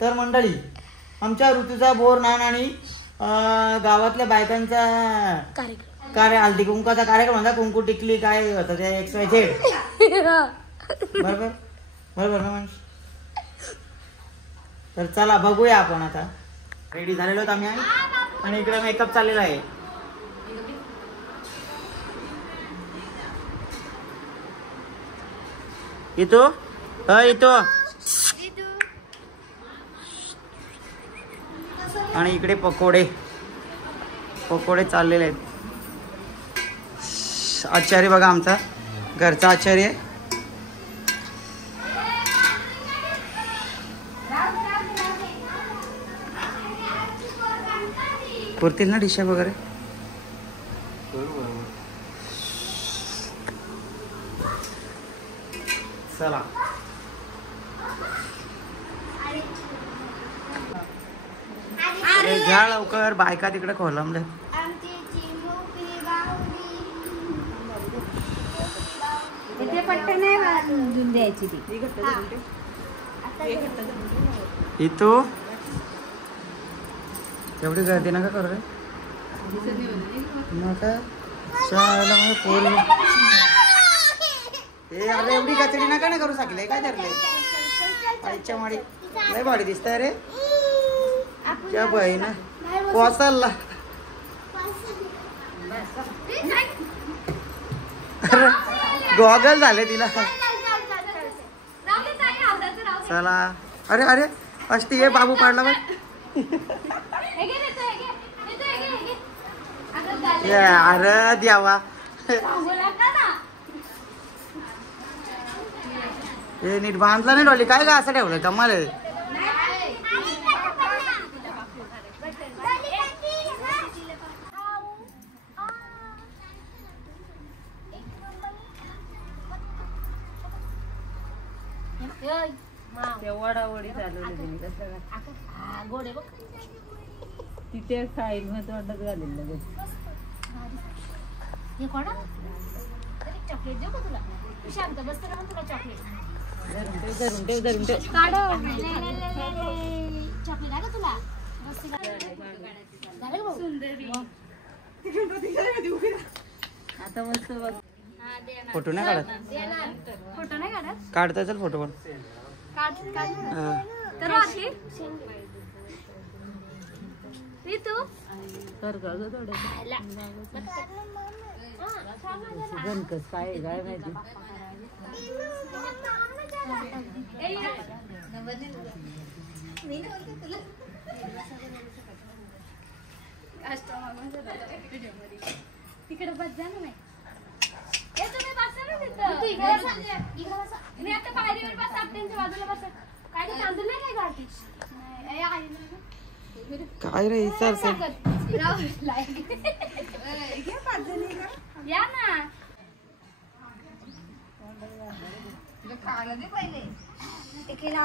तर मंडळी आमच्या ऋतूचा बोर नान आणि गावातल्या बायकांचा हळदी कुंकाचा कार्यक्रम होता. कुंकू टिकली काय होतं ते XYZ. बरोबर बरोबर ना माणूस. तर चला बघूया आपण आता. रेडी झालेलो आहोत आम्ही आणि इकडे मेकअप चाललेला आहे. येतो येतो. आणि इकडे पकोडे चाललेले आहेत. आचार्य बघा आमचा घरचा आचार्य. पुरतील ना डिशा वगैरे. चला घ्या लवकर. बायका तिकडे खोलमले. इथू एवढी गर्दी नका करू रे. अरे एवढी कचडी नका ना करू शकले. काय धरले आईच्या माडी लय भारी दिसतंय रे. क्या बहीण पोचायला. गॉगल झाले तिला. चला. अरे अरे अष्टी ये बाबू पाडला बघ. अरे द्यावा. हे नीट बांधला नाही डॉली. काय का असं ठेवलं कमाल आहे. वडावडी चालवली तिथे साईल मध्ये वाटत झालेलं. चॉकलेट देऊ का तुला? शांत बस तुला चॉकलेट. चॉकलेट आहे का तुला? आता मस्त बघ. फोटो नाही काढत. फोटो नाही काढत. काढता चल फोटो पण. तू कर ग थोडं गणकस काय काय माहिती. तिकडे बस जा ना. आता पायरीवर बस. त्यांच्या बाजूला बस. काय तांदूळ नाही काय गाठी. काय रे सर या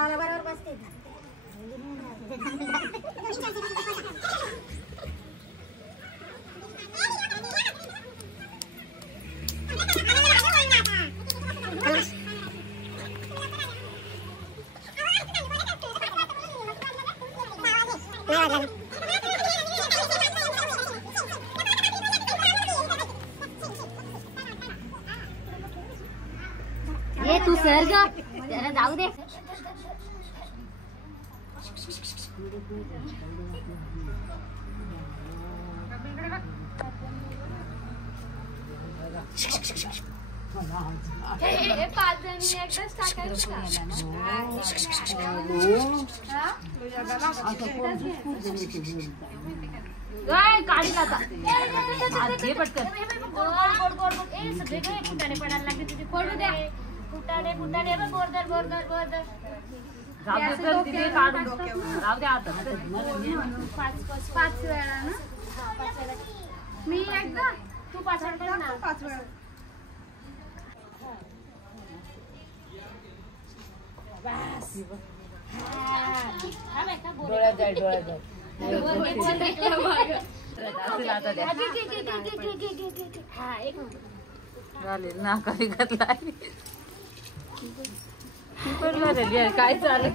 ना. बरोबर बसते. ये तू सर ग जरा जाऊ दे. पाच जणी एकदाच टाकायचं. काढी आता पटकन. सगळे फुटाणे पडायला लागले तुझे. पडू द्या. फुटाणे फुटाणे बोरदर बोरदर बोरदर. पाच वेळा ना. मी एकदा तू 5 वेळा ना. 5 वेळा. डोळ्यात जाय डोळ्यात जाय. नाका विकतला काय चालू.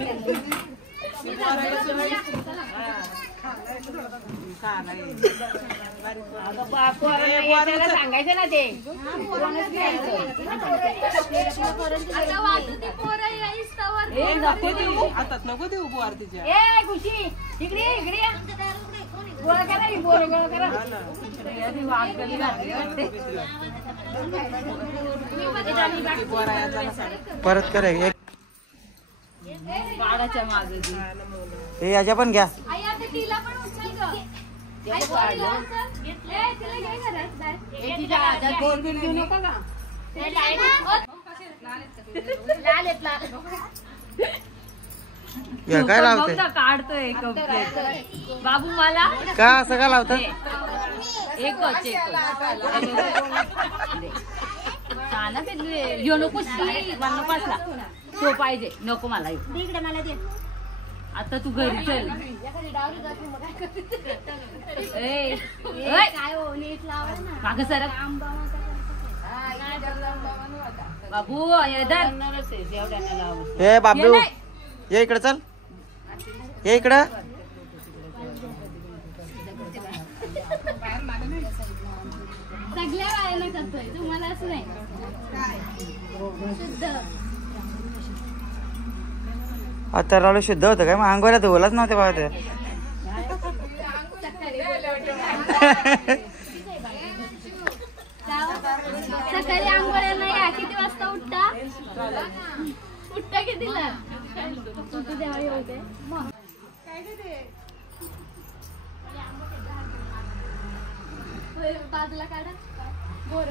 सांगायचं ना ते नको देऊ बुवार तिच्या खुशी इकडे इकडे गोळा करा गोळा करा परत कर एक बाळाच्या मागे हे याच्या पण घ्या. तिला पण उचल गं. देऊ नका का लाल येतला या काय लावते काढतोय बाबू मला का असं का लावतात? एकच यो नको मला नको असला तो पाहिजे नको मला इकडे मला दे. आता तू घरी चल काय हो नीट लावा ना. माग सर बाबू हे बाबू ये इकडे चल ये इकडं. सगळ्या बायाला करतोय तुम्हाला असं नाही शुद्ध आता रावलं शुद्ध होतं काय? मग अंगोऱ्या धुवलाच नव्हते बाबा ते. सकाळी आंघोळ्याला या. किती वाजता उठता कितीला? तेव्हा येऊ दे. बाजूला काढा बोर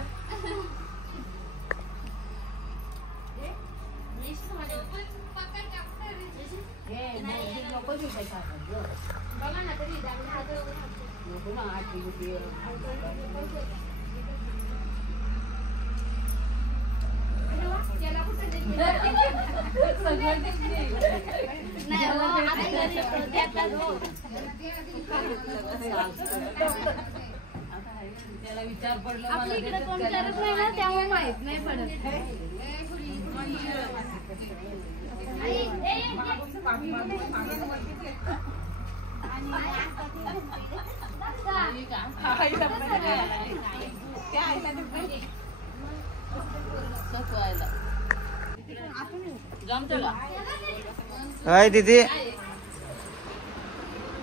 त्याला विचार पडला आपल्या इकडे कोण करत नाही ना त्यामुळे माहित नाही पडत. हाय दीदी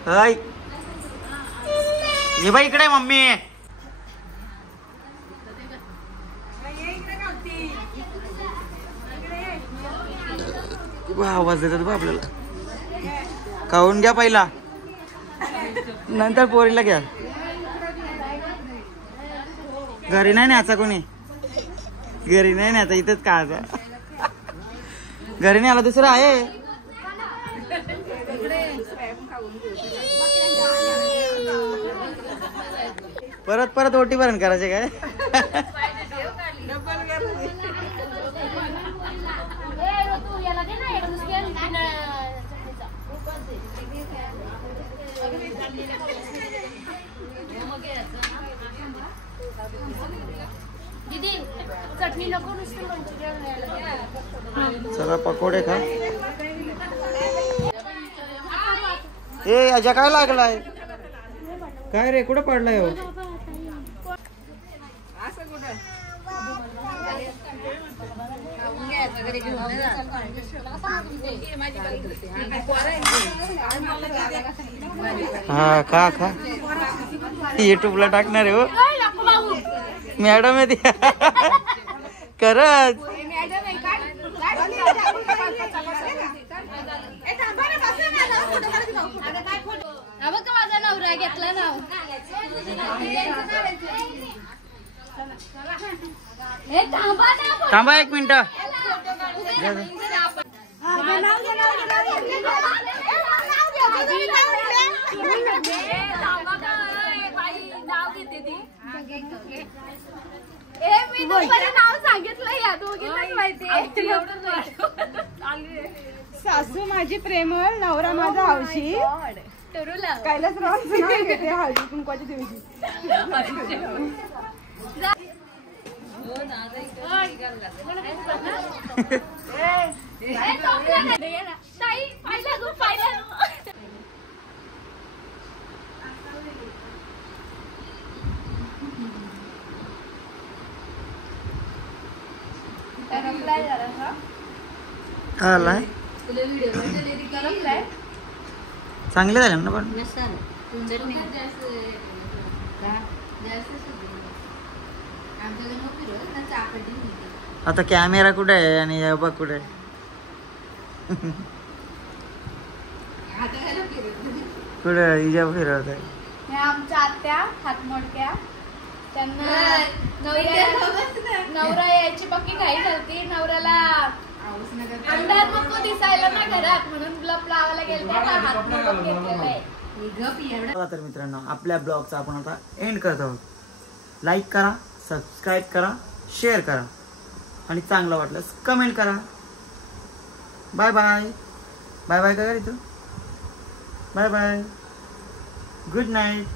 हाय ये बाई इकडे मम्मी. आवाज देतात बा आपल्याला. खाऊन घ्या पहिला नंतर पोरीला घ्या. घरी नाही न्यायचा कोणी. घरी नाही न्यायचा इथंच का घरी नाही आला दुसरं आहे. परत परत ओटी भरण करायचे काय? याला दे ना एक दीदी चटणी नको नुसतं चला पकोडे खा. ए अजा काय लागलाय? काय रे कुठं पडलाय हो? हा खा खा. युट्यूबला टाकणार आहे हो मॅडम आहे ती. खरंच माझा नवरा घेतला नाव थांबा एक मिनिट. मी नाव सांगितलं या दोघींनाच माहिती. सासू माझी प्रेमळ, नवरा माझा हौशी. कैलास रावांचं नाव घेते हळदी कुंकवाच्या दिवशी. ताई पाहिलं झालाय चांगले झाले ना पण आता कॅमेरा कुठे आहे आणि हे बघ कुठे आहे कुठे हिजा फिरवत आहे हे आमच्या आत्या हातमोडक्या त्यांना नवरा यायची पक्की घाई झालती नवऱ्याला अंधार नको दिसायला ना घरात म्हणून ब्लप लावायला गेलते हात मोडून घेतलेला आहे. तर मित्रांनो आपल्या ब्लॉगचा आपण आता एंड करत आहोत लाईक करा सबस्क्राईब करा शेअर करा आणि चांगलं वाटल्यास कमेंट करा बाय बाय बाय बाय का रे तू बाय बाय गुड नाईट